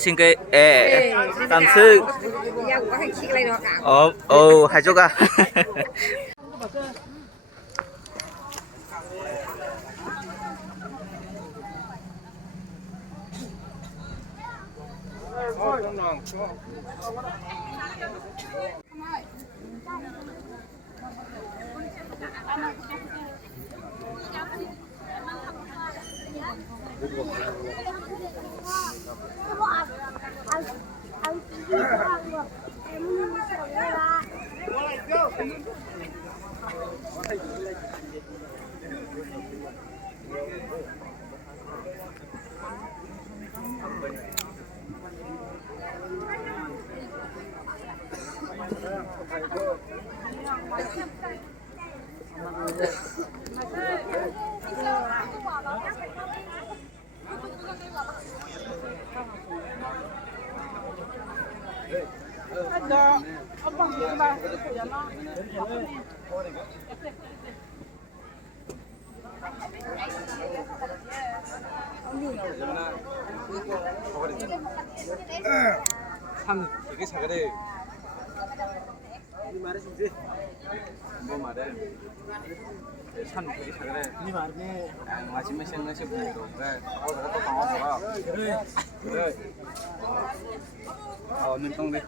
xin cái tam sư hai chỗ cả 산 되게 작아래. 이 말에 진짜 뭐 말해? 산 되게 작아래. 이 말에 마지막에 생각해 보니까 그래. 내가 또 방황하라. 그래. 그래. 눈동네.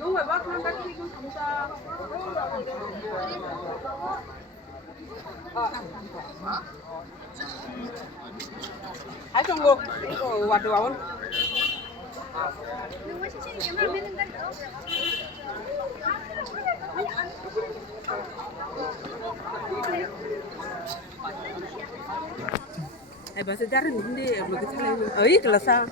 Đúng rồi bác, bác khi con không sao. Hãy trong luôn, quạt được không? Bà sẽ ra đến đi, mà cái thằng này ấy là sao?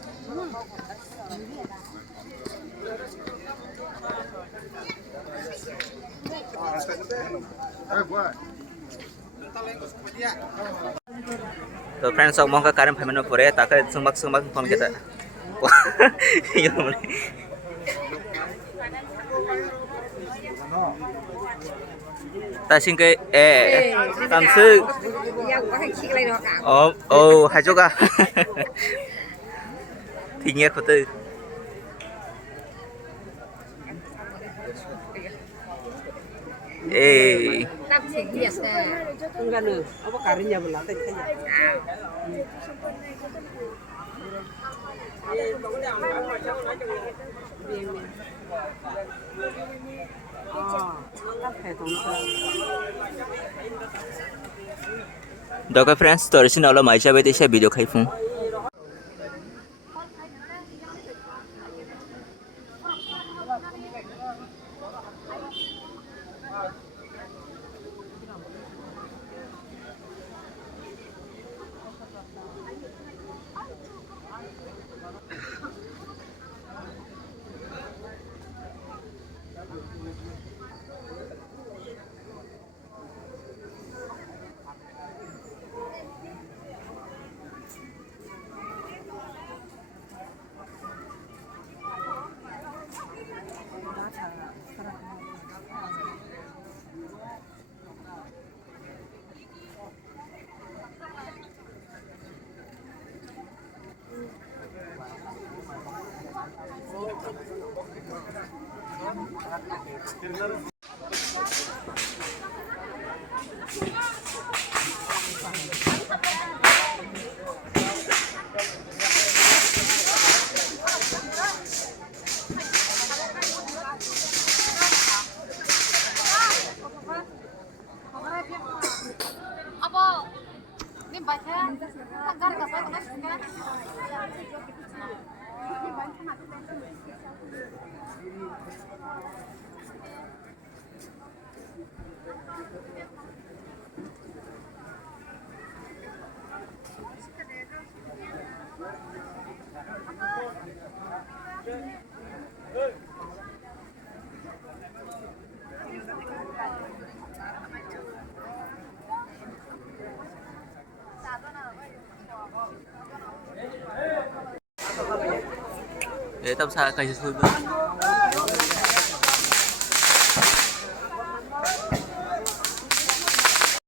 तो फ्रेंड्स सब मौका कारण फेमन परे ताके सुमक phone kita ta xin cái tam sư hai chỗ cả thì nghe của tư Enggak nih, apa karirnya berlatih saja. đó các friends tôi xin nói là máy cho bây giờ video khai phun để tâm xa cây sư